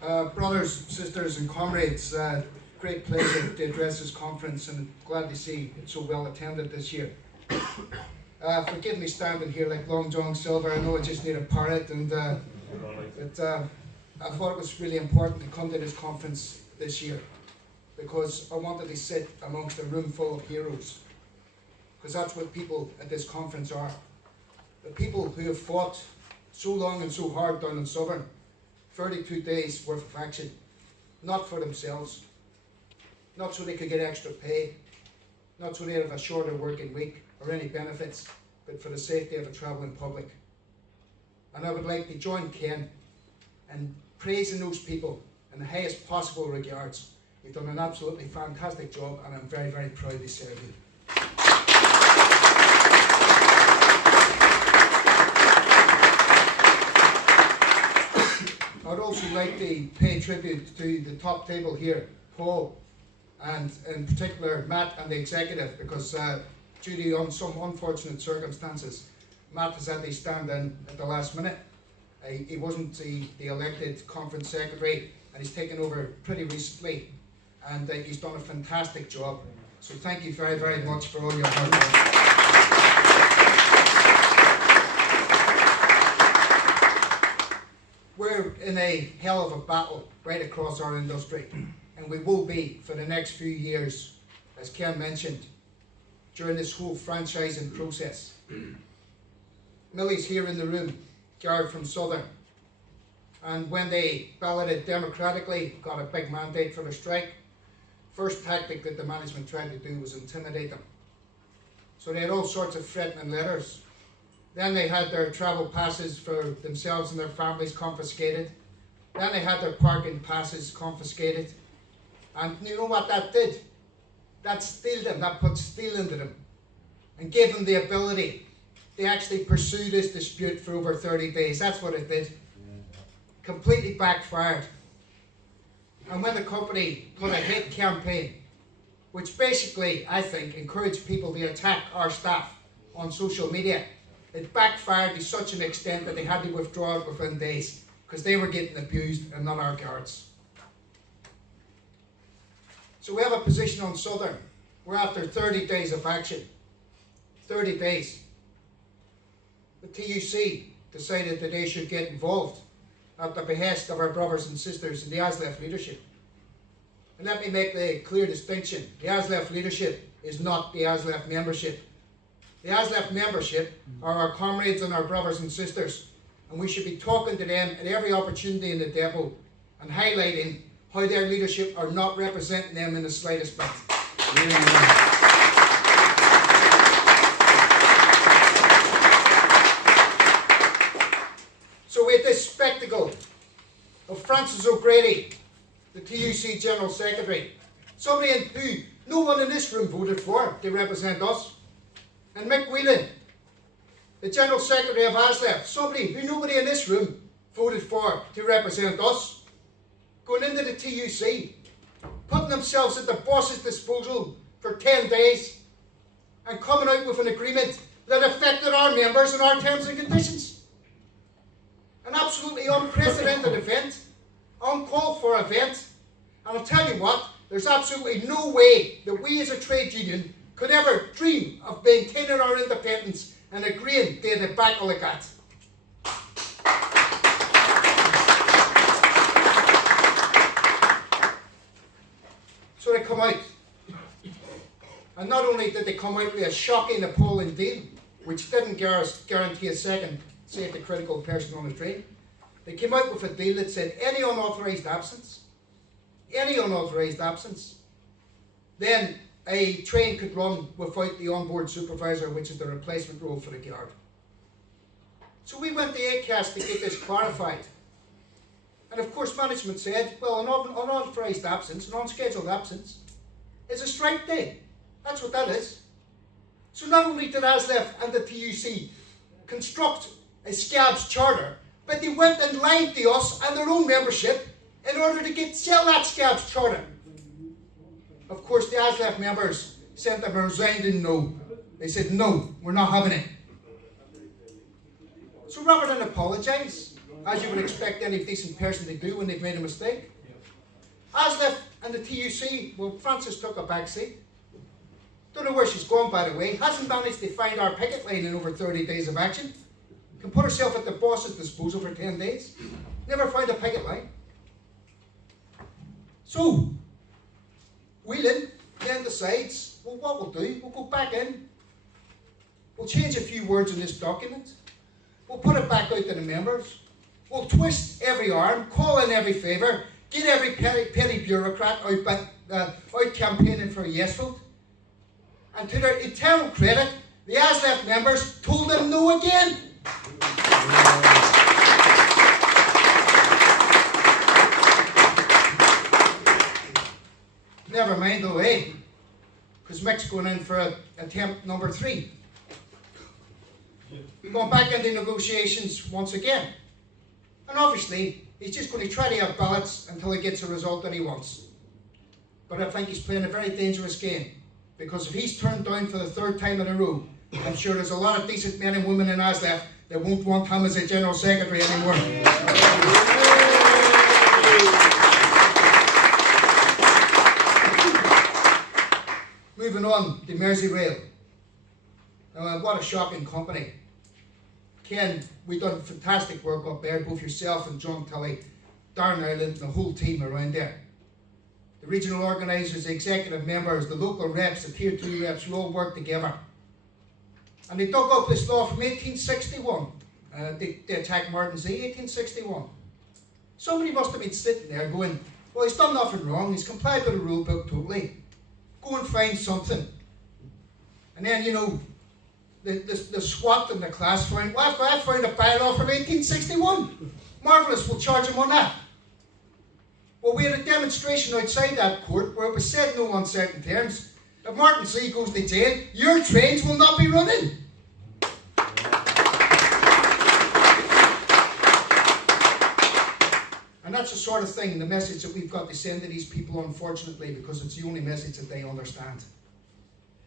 Brothers, sisters and comrades, great pleasure to address this conference and glad to see it so well attended this year. Forgive me standing here like Long John Silver. I know I just need a parrot, and I thought it was really important to come to this conference this year because I wanted to sit amongst a room full of heroes, because that's what people at this conference are. The people who have fought so long and so hard down in Southern, 32 days worth of action, not for themselves, not so they could get extra pay, not so they have a shorter working week or any benefits, but for the safety of the travelling public. And I would like to join Ken in praising those people in the highest possible regards. You've done an absolutely fantastic job, and I'm very, very proud to serve you. I'd also like to pay tribute to the top table here, Paul, and in particular Matt and the executive, because due to some unfortunate circumstances, Matt has had to stand in at the last minute. He wasn't the elected conference secretary, and he's taken over pretty recently, and he's done a fantastic job. So thank you very, very much for all your hard work. We're in a hell of a battle right across our industry, and we will be for the next few years, as Ken mentioned, during this whole franchising process. Millie's here in the room, Garrett from Southern, and when they balloted democratically, got a big mandate for the strike, first tactic that the management tried to do was intimidate them. So they had all sorts of threatening letters. Then they had their travel passes for themselves and their families confiscated. Then they had their parking passes confiscated. And you know what that did? That steeled them, that put steel into them, and gave them the ability to actually pursue this dispute for over 30 days. That's what it did. Completely backfired. And when the company put a hate campaign, which basically, I think, encouraged people to attack our staff on social media, it backfired to such an extent that they had to withdraw it within days, because they were getting abused and not our guards. So we have a position on Southern. We're after 30 days of action. 30 days. The TUC decided that they should get involved at the behest of our brothers and sisters in the ASLEF leadership. And let me make the clear distinction. The ASLEF leadership is not the ASLEF membership. The ASLEF membership are our comrades and our brothers and sisters, and we should be talking to them at every opportunity in the depot and highlighting how their leadership are not representing them in the slightest bit. So with this spectacle of Francis O'Grady, the TUC General Secretary, somebody who no one in this room voted for to represent us, and Mick Whelan, the General Secretary of ASLEF, somebody who nobody in this room voted for to represent us, going into the TUC, putting themselves at the boss's disposal for 10 days, and coming out with an agreement that affected our members and our terms and conditions. An absolutely unprecedented event, uncalled for event, and I'll tell you what, there's absolutely no way that we as a trade union could ever dream of maintaining our independence and agreeing to a debacle like that. So they come out. And not only did they come out with a shocking, appalling deal, which didn't guarantee a second safety critical person on the train, they came out with a deal that said any unauthorised absence, then a train could run without the onboard supervisor, which is the replacement role for the guard. So we went to ACAS to get this clarified. And of course management said, well, an unauthorised absence, an unscheduled absence, is a strike day. That's what that is. So not only did ASLEF and the TUC construct a SCABS charter, but they went and lied to us and their own membership in order to sell that SCABS charter. Of course, the ASLEF members sent them a resounding no. They said, no, we're not having it. So rather than apologise, as you would expect any decent person to do when they've made a mistake. Aslef and the TUC, well, Frances took a back seat. Don't know where she's gone, by the way. Hasn't managed to find our picket line in over 30 days of action. Can put herself at the boss's disposal for 10 days. Never found a picket line. So, Whelan then decides, well, what we'll do, we'll go back in. We'll change a few words in this document. We'll put it back out to the members. We'll twist every arm, call in every favour, get every petty bureaucrat out campaigning for a yes vote. And to their eternal credit, the ASLEF members told them no again. Never mind though, eh? Because Mick's going in for attempt number 3. Going back into negotiations once again. And obviously, he's just going to try to have ballots until he gets a result that he wants. But I think he's playing a very dangerous game. Because if he's turned down for the 3rd time in a row, I'm sure there's a lot of decent men and women in ASLEF that won't want him as a General Secretary anymore. Moving on, the Merseyrail. What a shocking company. Ken, we've done fantastic work up there, both yourself and John Tully, Darren Ireland, and the whole team around there. The regional organisers, the executive members, the local reps, the tier 2 reps, we all work together. And they dug up this law from 1861. They attacked Martin's 1861. Somebody must have been sitting there going, well, he's done nothing wrong, he's complied with the rule book totally. Go and find something. And then, you know, the SWAT in the class found, well, I found a bylaw from 1861. Marvellous, we'll charge him on that. Well, we had a demonstration outside that court where it was said in no uncertain terms, if Martin C goes to jail, your trains will not be running. And that's the sort of thing, the message that we've got to send to these people, unfortunately, because it's the only message that they understand.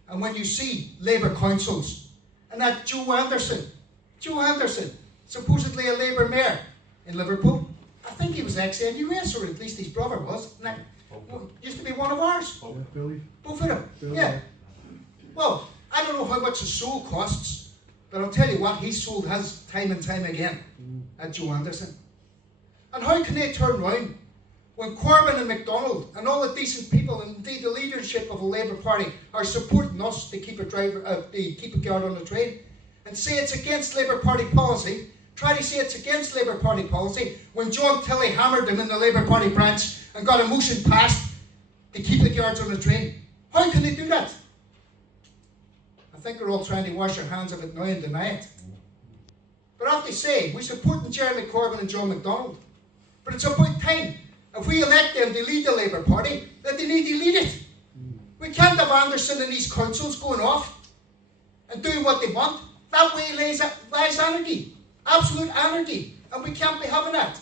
And when you see Labour councils, and that Joe Anderson, supposedly a Labour mayor in Liverpool, I think he was ex-NUS, or at least his brother was. Used to be one of ours. Billy. Both of them, yeah. Well, I don't know how much a soul costs, but I'll tell you what, he's sold his time and time again at Joe Anderson. And how can they turn round when Corbyn and MacDonald and all the decent people, and indeed the leadership of the Labour Party, are supporting us to keep a guard on the train, and say it's against Labour Party policy? Try to say it's against Labour Party policy when John Tilley hammered them in the Labour Party branch and got a motion passed to keep the guards on the train. How can they do that? I think they're all trying to wash their hands of it now and deny it. But I have to say, we're supporting Jeremy Corbyn and John MacDonald. But it's about time, if we elect them to lead the Labour Party, that they need to lead it. We can't have Anderson and these councils going off and doing what they want. That way lies anarchy. Absolute anarchy. And we can't be having that.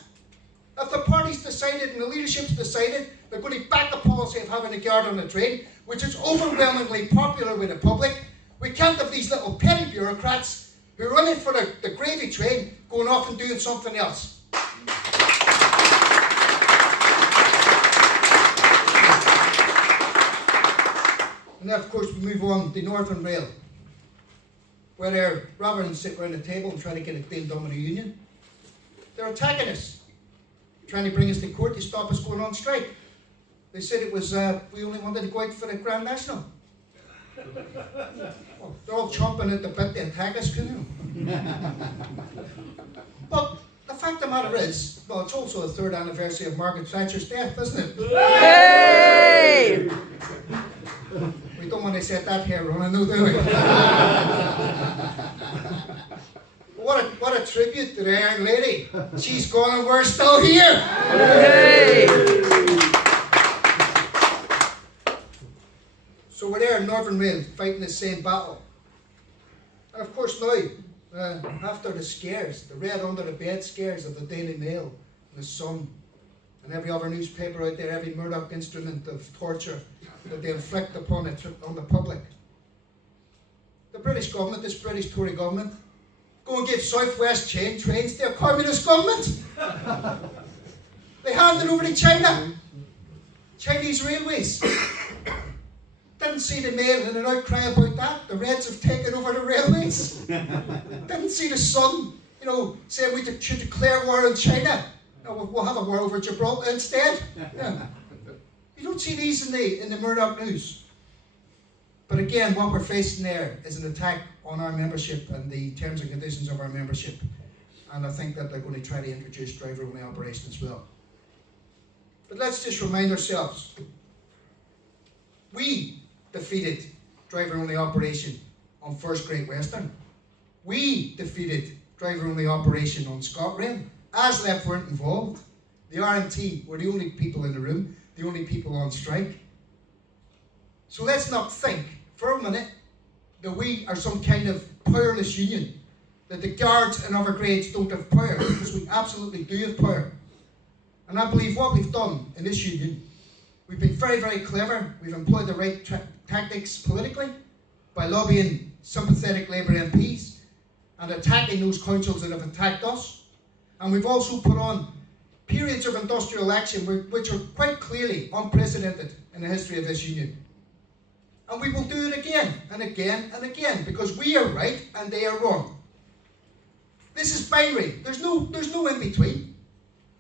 If the party's decided and the leadership's decided they're going to back the policy of having a guard on the train, which is overwhelmingly popular with the public, we can't have these little petty bureaucrats who run it for the gravy train going off and doing something else. And then, of course, we move on to Northern Rail, where they're, rather than sit around the table and try to get a deal done with the union, they're attacking us, trying to bring us to court to stop us going on strike. They said it was, we only wanted to go out for the Grand National. Well, they're all chomping at the bit to attack us, you know. But the fact of the matter is, well, it's also the 3rd anniversary of Margaret Thatcher's death, isn't it? Hey! We don't want to set that hair running, no, do we? What a tribute to the Iron Lady. She's gone and we're still here. Hey! So we're there in Northern Rail fighting the same battle. And of course now, after the scares, the red under the bed scares of the Daily Mail, and the Sun, and every other newspaper out there, every Murdoch instrument of torture that they inflict upon the public, the British government, this British Tory government, go and give Southwest chain trains to a communist government. They handed over to China. Chinese Railways. Didn't see the Mail in an outcry about that. The Reds have taken over the railways. Didn't see the Sun, saying we should declare war on China. No, we'll have a war over Gibraltar instead. Yeah. You don't see these in the Murdoch news. But again, what we're facing there is an attack on our membership and the terms and conditions of our membership. And I think that they're going to try to introduce driver-only operation as well. But let's just remind ourselves, we defeated driver-only operation on First Great Western. We defeated driver-only operation on ScotRail. ASLEF weren't involved. The RMT were the only people in the room, the only people on strike. So let's not think for a minute that we are some kind of powerless union, that the guards and other grades don't have power, because we absolutely do have power. And I believe what we've done in this union, we've been very, very clever. We've employed the right tactics politically by lobbying sympathetic Labour MPs and attacking those councils that have attacked us. And we've also put on periods of industrial action which are quite clearly unprecedented in the history of this union. And we will do it again and again and again, because we are right and they are wrong. This is binary. There's no in between.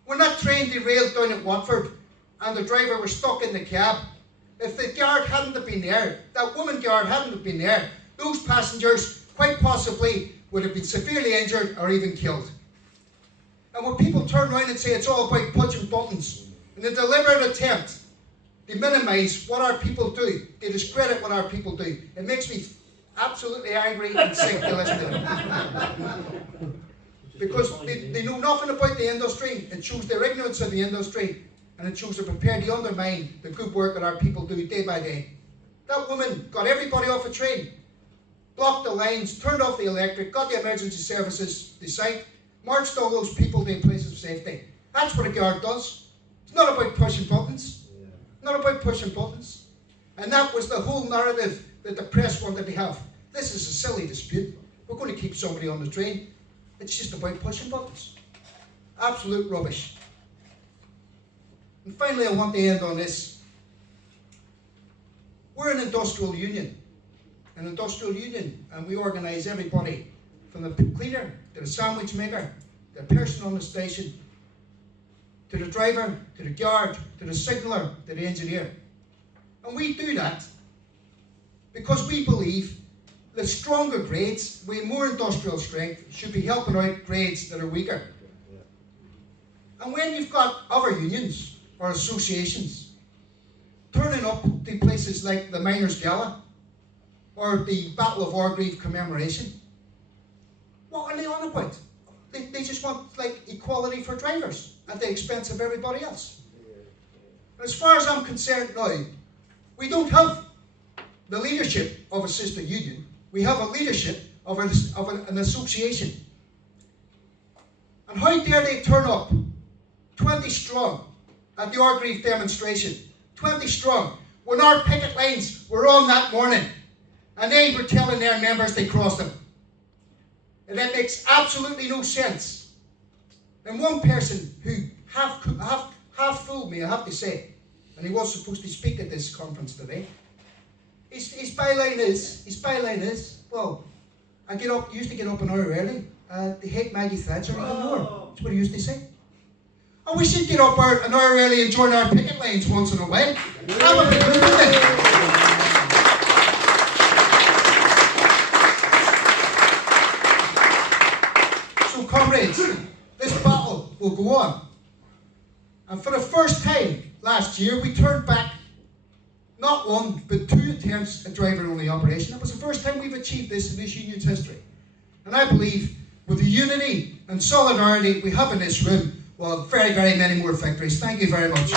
When that train derailed down at Watford and the driver was stuck in the cab, if the guard hadn't have been there, that woman guard hadn't have been there, those passengers quite possibly would have been severely injured or even killed. And when people turn around and say it's all about punching buttons, in a deliberate attempt to minimise what our people do, to discredit what our people do, it makes me absolutely angry and sick to listen to them. Because they know nothing about the industry. It shows their ignorance of the industry, and it shows they're prepared to undermine the good work that our people do day by day. That woman got everybody off a train, blocked the lines, turned off the electric, got the emergency services to site, marched all those people to a place of safety. That's what a guard does. It's not about pushing buttons. Not about pushing buttons. And that was the whole narrative that the press wanted to have. This is a silly dispute. We're going to keep somebody on the train. It's just about pushing buttons. Absolute rubbish. And finally, I want to end on this. We're an industrial union. And we organise everybody from the cleaner to the sandwich maker, to the person on the station, to the driver, to the guard, to the signaller, to the engineer. And we do that because we believe the stronger grades, with more industrial strength, should be helping out grades that are weaker. And when you've got other unions or associations turning up to places like the Miners' Gala or the Battle of Orgreave commemoration, what are they on about? They just want equality for drivers at the expense of everybody else. And as far as I'm concerned now, we don't have the leadership of a sister union. We have a leadership of an association. And how dare they turn up 20 strong at the Orgreave demonstration, 20 strong, when our picket lines were on that morning and they were telling their members they crossed them. And that makes absolutely no sense. And one person who half fooled me, I have to say, and he was supposed to speak at this conference today, his byline is, well, I used to get up an hour early. They hate Maggie Thatcher even more. That's what he used to say. Oh, we should get up an hour early and join our picket lines once in a while. That would be good, wouldn't it? So, comrades, this battle will go on. And for the first time last year, we turned back not one, but 2 attempts at driver-only operation. That was the first time we've achieved this in this union's history. And I believe with the unity and solidarity we have in this room, we'll have very, very many more victories. Thank you very much.